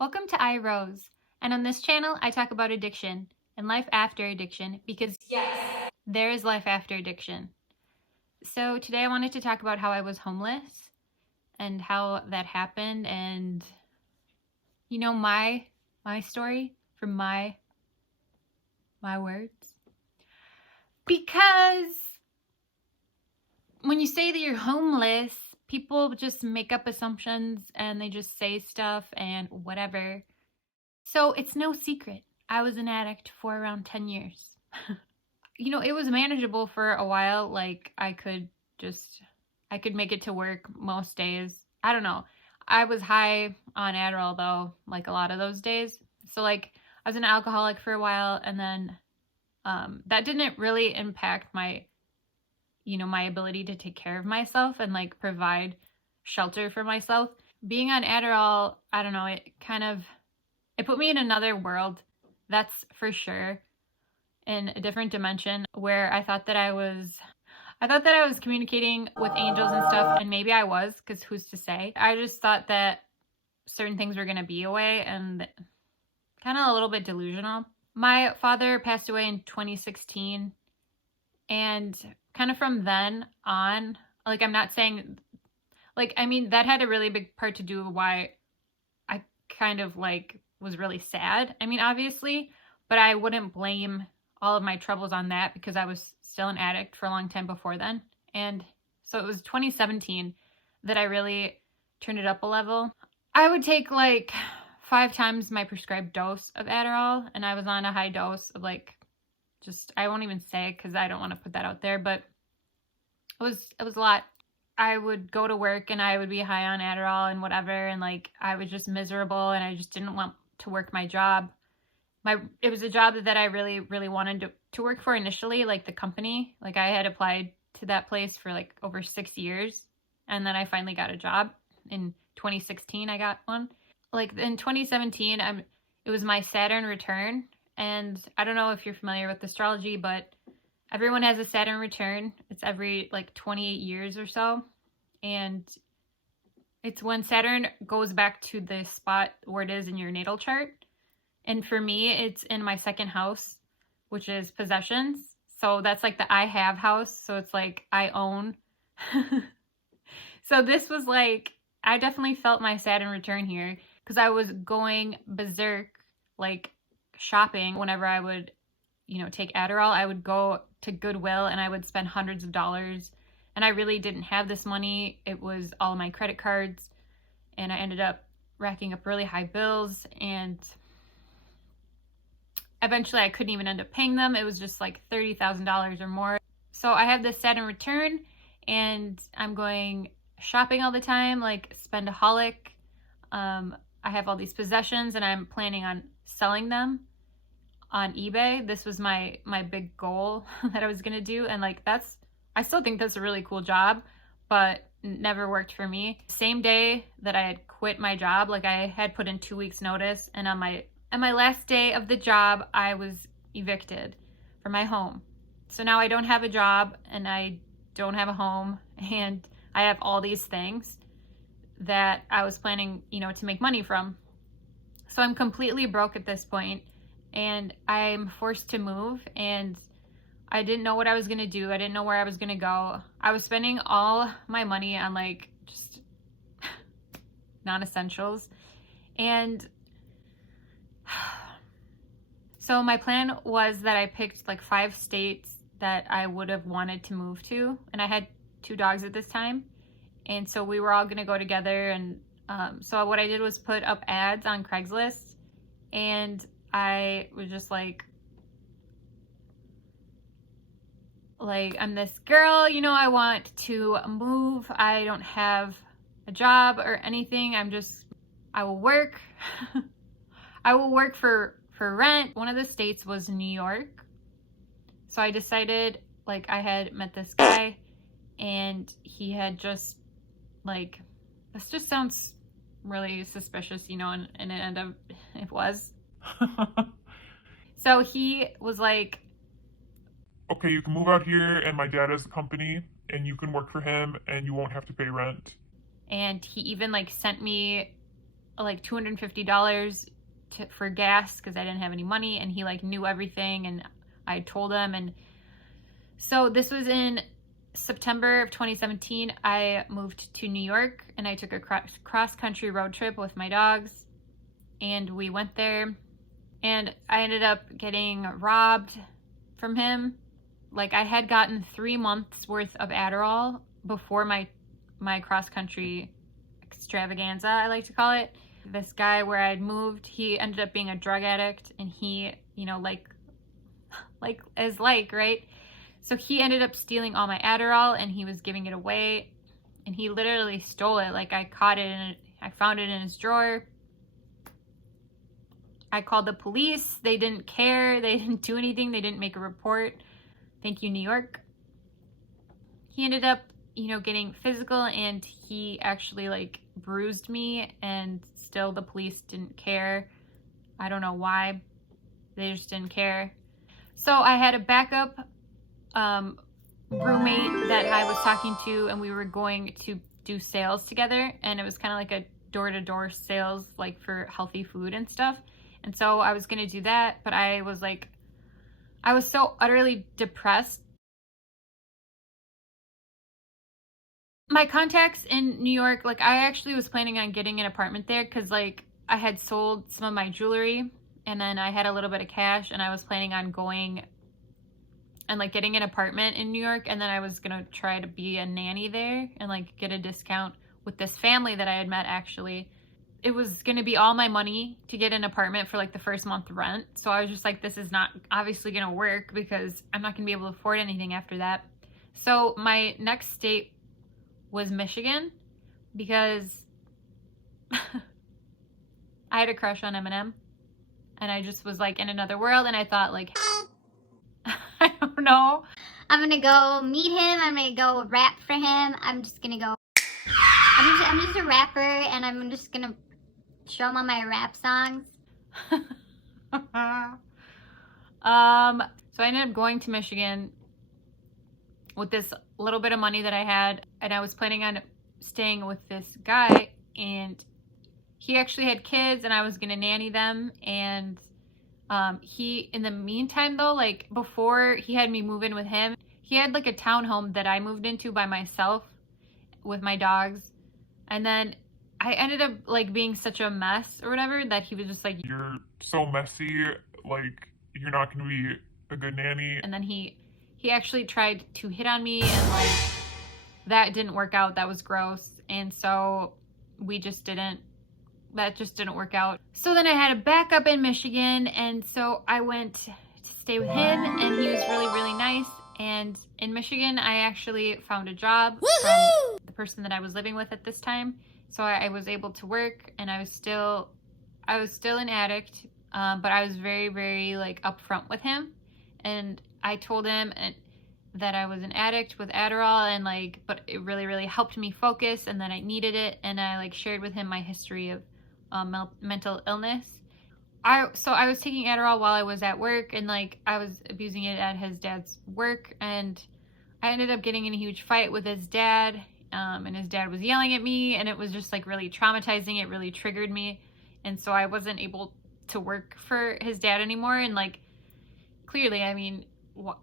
Welcome to iRose, and on this channel I talk about addiction and life after addiction because Yes. there is life after addiction. So today I wanted to talk about how I was homeless and how that happened and my story from my words. Because when you say that you're homeless, people just make up assumptions and they just say stuff and whatever. So it's no secret. I was an addict for around 10 years. It was manageable for a while. Like I could make it to work most days. I don't know. I was high on Adderall though, like a lot of those days. So like I was an alcoholic for a while, and then that didn't really impact my ability to take care of myself and like provide shelter for myself. Being on Adderall, I don't know, it put me in another world, that's for sure, in a different dimension where I thought that I was communicating with angels and stuff, and maybe I was, because who's to say? I just thought that certain things were going to be away, and kind of a little bit delusional. My father passed away in 2016, and kind of from then on, like, I'm not saying, like, I mean, that had a really big part to do with why I kind of, like, was really sad. I mean, obviously, but I wouldn't blame all of my troubles on that because I was still an addict for a long time before then. And so it was 2017 that I really turned it up a level. I would take like 5 times my prescribed dose of Adderall, and I was on a high dose of like, I won't even say because I don't want to put that out there, but it was a lot. I would go to work and I would be high on Adderall and whatever, and like I was just miserable and I just didn't want to work my job. It was a job that I really, really wanted to work for initially, like the company. Like I had applied to that place for like over 6 years, and then I finally got a job in 2016. I got one. Like in 2017, it was my Saturn return, and I don't know if you're familiar with astrology, but everyone has a Saturn return. It's every like 28 years or so, and it's when Saturn goes back to the spot where it is in your natal chart. And for me, it's in my second house, which is possessions. So that's like the I have house. So it's like I own. So this was like, I definitely felt my Saturn return here because I was going berserk, like shopping. Whenever I would, take Adderall, I would go to Goodwill and I would spend hundreds of dollars. And I really didn't have this money. It was all my credit cards. And I ended up racking up really high bills, and eventually I couldn't even end up paying them. It was just like $30,000 or more. So I have this Saturn return, and I'm going shopping all the time, like spendaholic. I have all these possessions and I'm planning on selling them on eBay. This was my big goal that I was going to do. And like, I still think that's a really cool job, but never worked for me. Same day that I had quit my job, like I had put in 2 weeks notice, and on my last day of the job, I was evicted from my home. So now I don't have a job and I don't have a home, and I have all these things that I was planning, to make money from. So I'm completely broke at this point, and I'm forced to move, and I didn't know what I was going to do. I didn't know where I was going to go. I was spending all my money on like just non-essentials. And so my plan was that I picked like 5 states that I would have wanted to move to. And I had 2 dogs at this time. And so we were all going to go together. And so what I did was put up ads on Craigslist. And I was just like, I'm this girl, I want to move. I don't have a job or anything. I will work. I will work for rent. One of the states was New York. So I decided, like, I had met this guy, and he had just, like, this just sounds really suspicious, and it was. So he was like, okay, you can move out here, and my dad has a company, and you can work for him, and you won't have to pay rent. and he even, like, sent me like $250 for gas because I didn't have any money, and he like knew everything, and I told him. And so this was in September of 2017. I moved to New York, and I took a cross country road trip with my dogs, and we went there, and I ended up getting robbed from him. Like, I had gotten 3 months worth of Adderall before my cross country extravaganza, I like to call it. This guy where I'd moved, he ended up being a drug addict, and he, you know, like right? So he ended up stealing all my Adderall, and he was giving it away, and he literally stole it. Like, I caught it, and I found it in his drawer. I called the police. They didn't care. They didn't do anything. They didn't make a report. Thank you, New York. He ended up, you know, getting physical, and he actually like bruised me, and still the police didn't care. I don't know why. They just didn't care. So I had a backup roommate that I was talking to, and we were going to do sales together, and it was kind of like a door-to-door sales, like for healthy food and stuff. And so I was going to do that, but I was so utterly depressed. My contacts in New York, like, I actually was planning on getting an apartment there because, like, I had sold some of my jewelry, and then I had a little bit of cash, and I was planning on going and, like, getting an apartment in New York, and then I was going to try to be a nanny there and, like, get a discount with this family that I had met, actually. It was going to be all my money to get an apartment for, like, the first month rent. So I was just like, this is not obviously going to work because I'm not going to be able to afford anything after that. So my next state was Michigan because I had a crush on Eminem, and I just was like in another world, and I thought, like, I don't know. I'm gonna go meet him. I'm gonna go rap for him. I'm just a rapper, and I'm just gonna show him all my rap songs. So I ended up going to Michigan with this little bit of money that I had, and I was planning on staying with this guy, and he actually had kids, and I was gonna nanny them. And he, in the meantime though, like before he had me move in with him, he had like a townhome that I moved into by myself with my dogs. And then I ended up like being such a mess or whatever that he was just like, You're so messy, like, you're not gonna be a good nanny. and then he actually tried to hit on me, and like that didn't work out. That was gross. And so that just didn't work out. So then I had a backup in Michigan, and so I went to stay with him, and he was really, really nice. And in Michigan, I actually found a job from the person that I was living with at this time. So I was able to work, and I was still an addict, but I was very, very like upfront with him, and I told him that I was an addict with Adderall, and like, but it really, really helped me focus, and that I needed it, and I like shared with him my history of mental illness. I was taking Adderall while I was at work, and like I was abusing it at his dad's work, and I ended up getting in a huge fight with his dad, and his dad was yelling at me, and it was just like really traumatizing. It really triggered me, and so I wasn't able to work for his dad anymore. And like, clearly, I mean,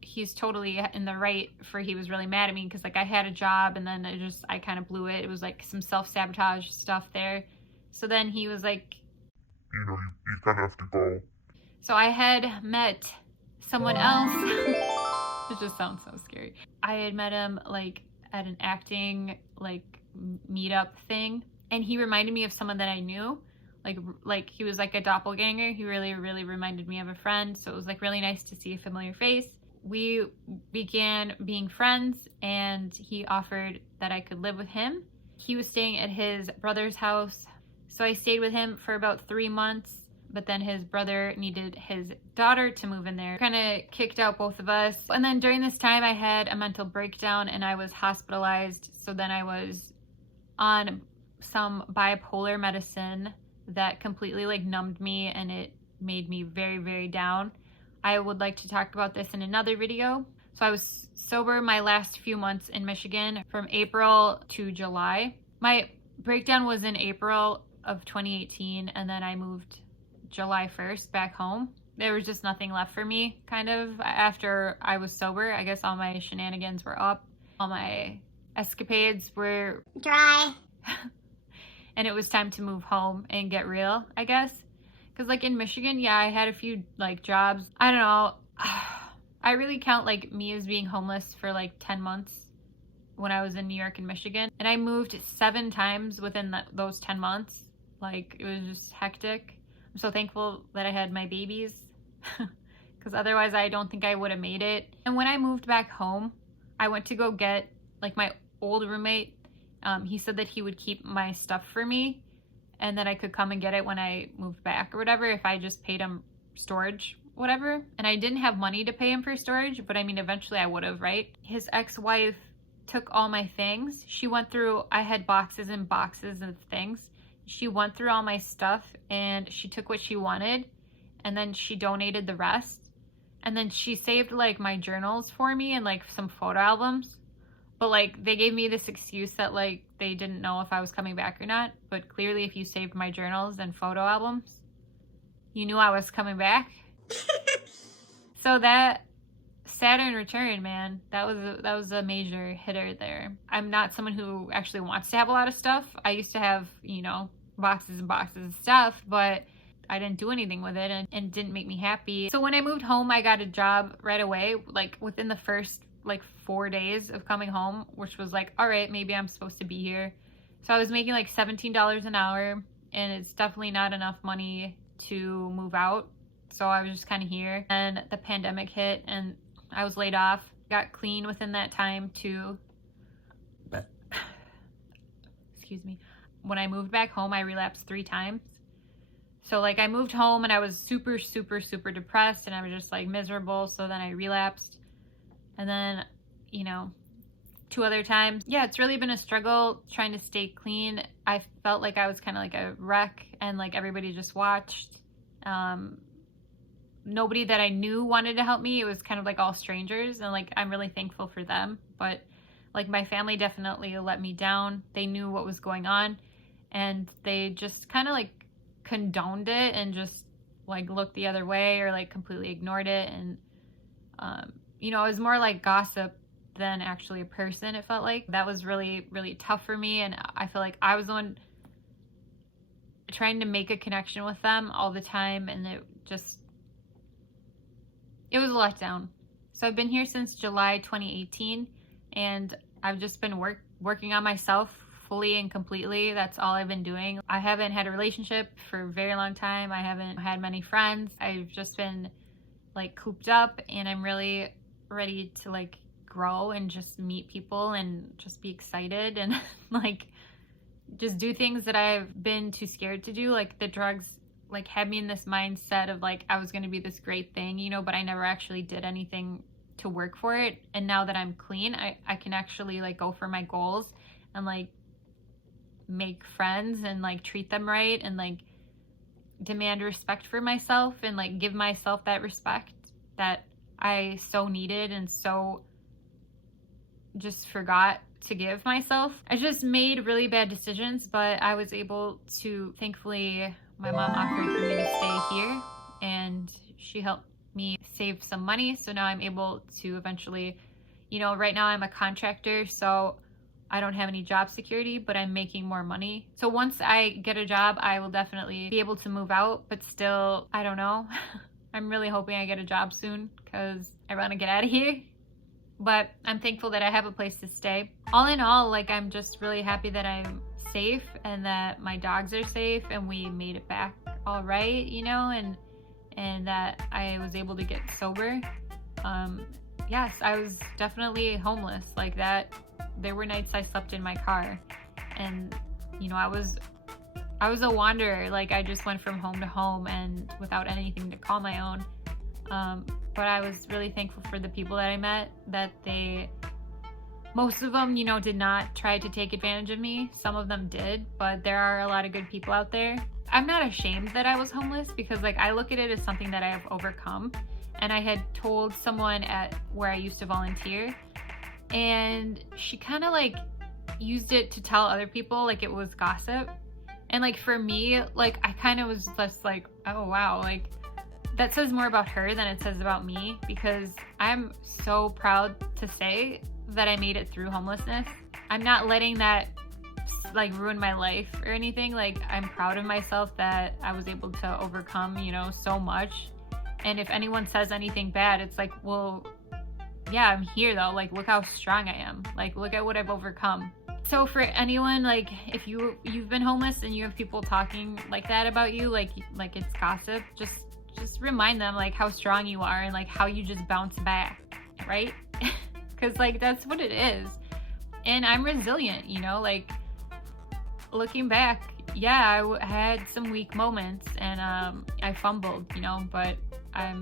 he's totally in the right for, he was really mad at me because like I had a job, and then I kind of blew it. It was like some self-sabotage stuff there. So then he was like, You know, you kind of have to go. so I had met someone else. It just sounds so scary. I had met him like at an acting like meetup thing, and he reminded me of someone that I knew. Like he was like a doppelganger. He really, really reminded me of a friend. So it was like really nice to see a familiar face. We began being friends, and he offered that I could live with him. He was staying at his brother's house. So I stayed with him for about 3 months, but then his brother needed his daughter to move in there. Kind of kicked out both of us. And then during this time, I had a mental breakdown, and I was hospitalized. So then I was on some bipolar medicine that completely like numbed me, and it made me very, very down. I would like to talk about this in another video. So I was sober my last few months in Michigan from April to July. My breakdown was in April, of 2018, and then I moved July 1st back home. There was just nothing left for me, kind of, after I was sober. I guess all my shenanigans were up. All my escapades were dry. And it was time to move home and get real, I guess. Because, like, in Michigan, yeah, I had a few, like, jobs. I don't know. I really count, like, me as being homeless for, like, 10 months when I was in New York and Michigan. And I moved 7 times within those 10 months. Like, it was just hectic. I'm so thankful that I had my babies. Because otherwise, I don't think I would have made it. And when I moved back home, I went to go get, like, my old roommate. He said that he would keep my stuff for me and that I could come and get it when I moved back or whatever if I just paid him storage, whatever. And I didn't have money to pay him for storage, but I mean, eventually I would have, right? His ex-wife took all my things. She went through, I had boxes and boxes of things. She went through all my stuff and she took what she wanted and then she donated the rest. And then she saved, like, my journals for me and, like, some photo albums. But, like, they gave me this excuse that, like, they didn't know if I was coming back or not. But clearly, if you saved my journals and photo albums, you knew I was coming back. So that Saturn return, man, that was a major hitter there. I'm not someone who actually wants to have a lot of stuff. I used to have, you know, boxes and boxes of stuff, but I didn't do anything with it and didn't make me happy. So when I moved home, I got a job right away, like within the first like 4 days of coming home, which was like, all right, maybe I'm supposed to be here. So I was making like $17 an hour, and it's definitely not enough money to move out. So I was just kind of here, and the pandemic hit and I was laid off. Got clean within that time too. Excuse me. When I moved back home, I relapsed 3 times. So like I moved home and I was super, super, super depressed and I was just like miserable. So then I relapsed. And then, you know, 2 other times. Yeah, it's really been a struggle trying to stay clean. I felt like I was kind of like a wreck and like everybody just watched. Nobody that I knew wanted to help me. It was kind of like all strangers, and like I'm really thankful for them. But like my family definitely let me down. They knew what was going on and they just kind of like condoned it and just like looked the other way or like completely ignored it. And you know, it was more like gossip than actually a person. It felt like that was really, really tough for me, and I feel like I was the one trying to make a connection with them all the time, and it was a letdown. So I've been here since July 2018, and I've just been working on myself fully and completely. That's all I've been doing. I haven't had a relationship for a very long time. I haven't had many friends. I've just been like cooped up, and I'm really ready to like grow and just meet people and just be excited and like just do things that I've been too scared to do. Like the drugs like had me in this mindset of like I was going to be this great thing, you know, but I never actually did anything to work for it. And now that I'm clean, I can actually like go for my goals and like make friends and like treat them right and like demand respect for myself and like give myself that respect that I so needed and so just forgot to give myself. I just made really bad decisions, but I was able to, thankfully, my mom offered for me to stay here and she helped me save some money. So now I'm able to eventually, you know, right now I'm a contractor, so I don't have any job security, but I'm making more money. So once I get a job, I will definitely be able to move out, but still, I don't know. I'm really hoping I get a job soon because I want to get out of here. But I'm thankful that I have a place to stay. All in all, like I'm just really happy that I'm safe and that my dogs are safe and we made it back all right, you know, and that I was able to get sober. Yes, I was definitely homeless like that. There were nights I slept in my car, and you know, I was a wanderer. Like I just went from home to home and without anything to call my own. But I was really thankful for the people that I met, that most of them, you know, did not try to take advantage of me. Some of them did, but there are a lot of good people out there. I'm not ashamed that I was homeless because like I look at it as something that I have overcome. And I had told someone at where I used to volunteer, and she kind of like used it to tell other people like it was gossip. And like for me, like I kind of was just like, oh wow, like that says more about her than it says about me, because I'm so proud to say that I made it through homelessness. I'm not letting that like ruin my life or anything. Like I'm proud of myself that I was able to overcome, you know, so much. And if anyone says anything bad, it's like, well, yeah, I'm here though. Like look how strong I am. Like look at what I've overcome. So for anyone, like if you've been homeless and you have people talking like that about you, like it's gossip, just remind them like how strong you are and like how you just bounce back, right? Because like that's what it is. And I'm resilient, you know, like looking back, yeah, I had some weak moments and I fumbled, you know, but I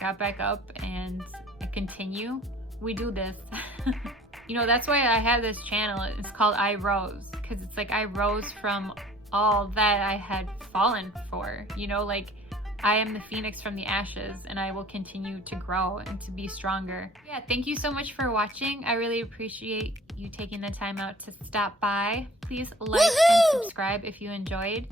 got back up and I continue. We do this. You know, that's why I have this channel. It's called I Rose, because it's like I rose from all that I had fallen for, you know, like I am the phoenix from the ashes and I will continue to grow and to be stronger. Yeah, thank you so much for watching. I really appreciate you taking the time out to stop by. Please like and subscribe if you enjoyed.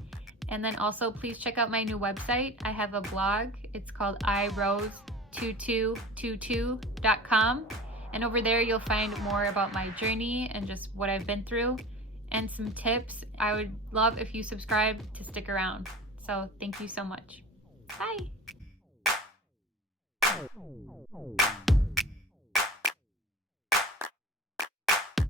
And then also please check out my new website. I have a blog. It's called irose2222.com. And over there you'll find more about my journey and just what I've been through and some tips. I would love if you subscribe to stick around. So thank you so much. Bye.